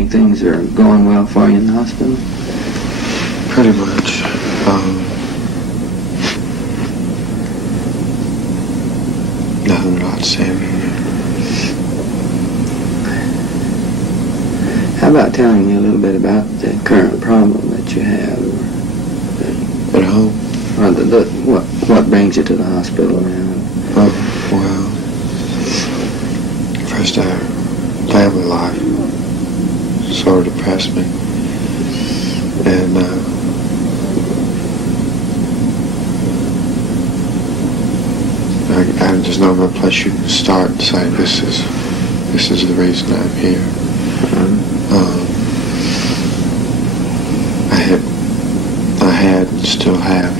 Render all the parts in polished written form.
think things are going well for you in the hospital? Pretty much. Nothing really outstanding. How about telling me a little bit about the current problem that you have? At home? Or what brings you to the hospital now? Oh, well, first our family life sort of depressed me. And there's no real place you can start and say this is the reason I'm here. I had and still have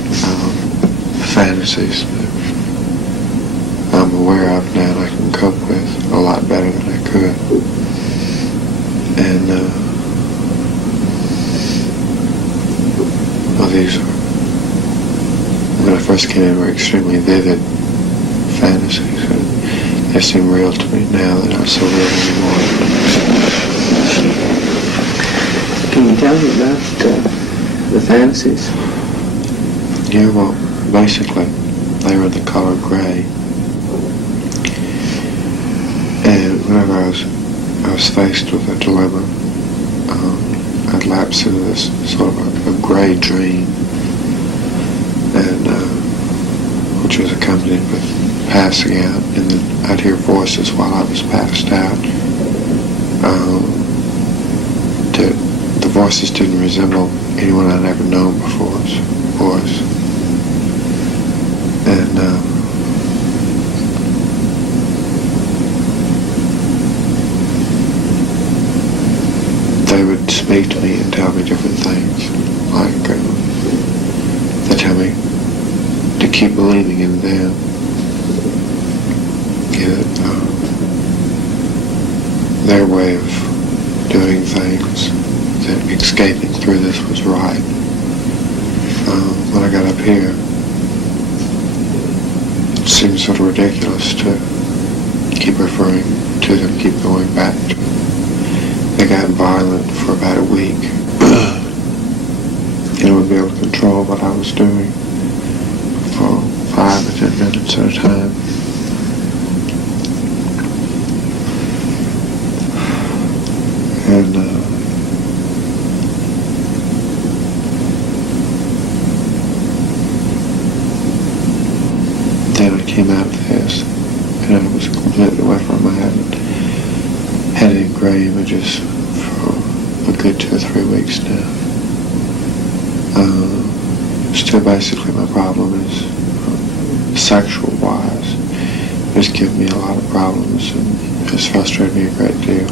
fantasies that I'm aware of now and I can cope with a lot better than I could. And well, these were, when I first came in, were extremely vivid fantasies, and they seem real to me now. They're not so real anymore. Can you tell me about the fantasies? Yeah, well, basically, they were the color gray. And whenever I was faced with a dilemma, I'd lapse into this sort of a gray dream, and which was accompanied with passing out, and then I'd hear voices while I was passed out. The voices didn't resemble anyone I'd ever known before's voice. And they would speak to me and tell me different things. Like, they tell me to keep believing in them. Their way of doing things, that escaping through this was right. When I got up here, it seemed sort of ridiculous to keep referring to them, keep going back to them. They got violent for about a week. And I would be able to control what I was doing for 5 or 10 minutes at a time. And then I came out of this, and I was completely away from it. I hadn't had any gray images for a good 2 or 3 weeks now. Still, basically, my problem is sexual-wise. It's given me a lot of problems, and it's frustrated me a great deal.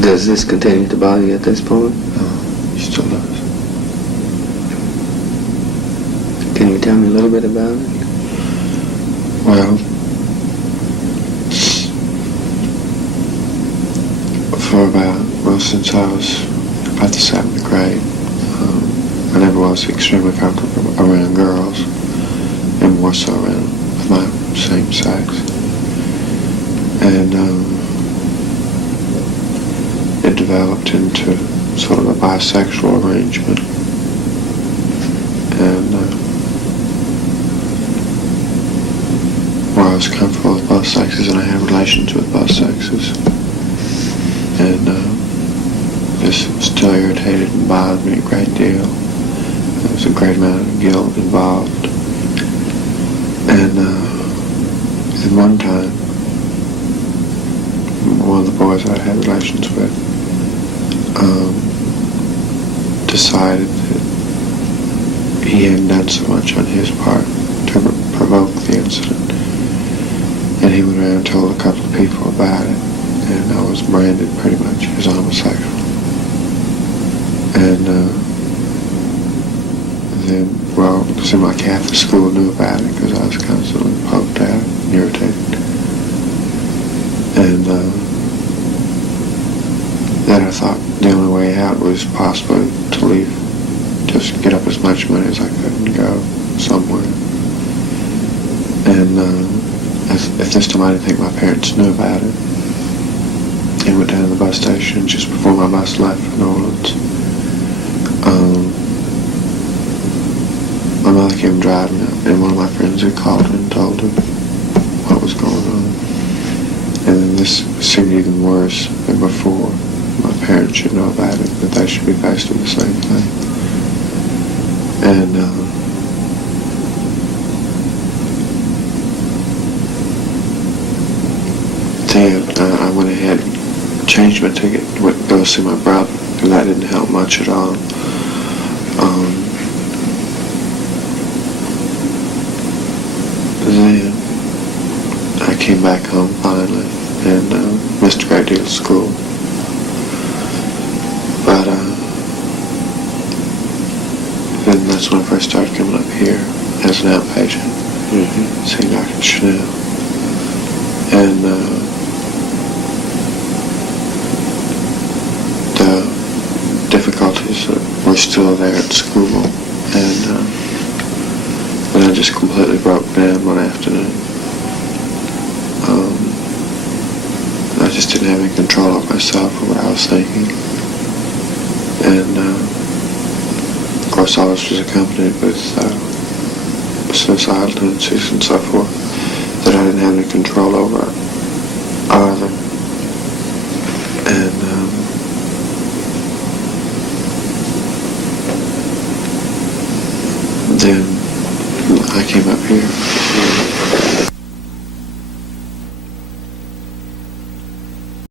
Does this continue to bother you at this point? It still does. Can you tell me a little bit about it? Well, since I was about the 7th grade, I never was extremely comfortable around girls, and more so around my same sex. And it developed into sort of a bisexual arrangement. And where I was comfortable with both sexes, and I had relations with both sexes. And this still irritated and bothered me a great deal. There was a great amount of guilt involved. And at one time, one of the boys I had relations with decided that he hadn't done so much on his part to provoke the incident. And he went around and told a couple of people about it. And I was branded pretty much as homosexual. And then, well, it seemed like half the school knew about it because I was constantly poked at and irritated. And then I thought the only way out was possibly to leave, just get up as much money as I could and go somewhere. And at this time I didn't think my parents knew about it. He went down to the bus station just before my bus left for New Orleans. My mother came driving up, and one of my friends had called and told her what was going on. And then this seemed even worse than before. My parents should know about it, that they should be faced with the same thing. And then I went ahead and changed my ticket, went to go see my brother, and that didn't help much at all. Then I came back home finally and missed a great deal of school. But then that's when I first started coming up here as an outpatient, seeing Dr. Chanel. And the difficulties were still there at school, and I just completely broke down one afternoon. I just didn't have any control of myself or what I was thinking. And of course all this was accompanied with suicidal tendencies and so forth that I didn't have any control over.